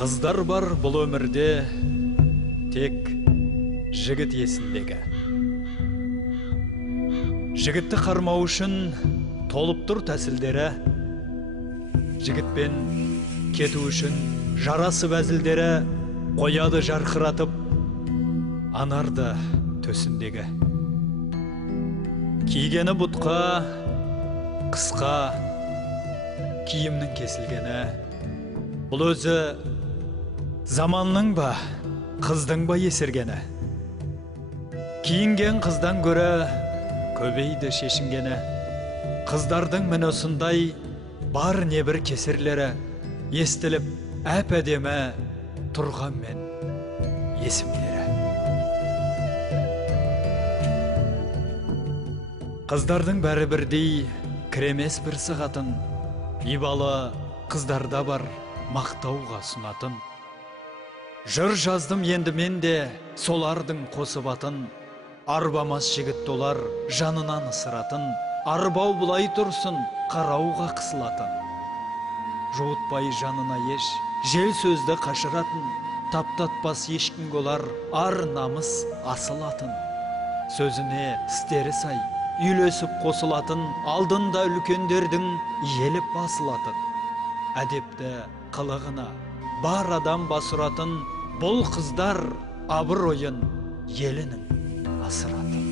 Қыздар бар бұл өмірде тек жігіт есіндегі. Жігітті қармау үшін толып тұр тәсілдері. Жігітпен кету үшін жарасы бәзілдері қояды жарқыратып анарды төсіндегі. Кигені бұтқа, қысқа, киімнің кесілгені. Бұл өзі заманның ба, қыздың ба есергені. Киінген қыздан көрі көбейді шешінгені. Қыздардың міносындай бар небір кесірлері естіліп әп-әдемі тұрғанмен есімдері. Қыздардың бәрі бірдей кіремес бір сығатын, ибалы қыздарда бар мақтауға сұнатын. Жыр жаздым енді мен де солардың қосып атын, арбамас жігіт толар жанынан ысыратын, арбау бұлай тұрсын қарауға қысылатын. Жуытпай жанына еш жел сөзді қашыратын, таптатпас ешкім олар ар намыс асылатын. Сөзіне істері сай үйлесіп қосылатын, алдында үлкендердің еліп басылатын. Әдепті қылығына бар адам басыратын, бұл қыздар абыройын елінің асыратын.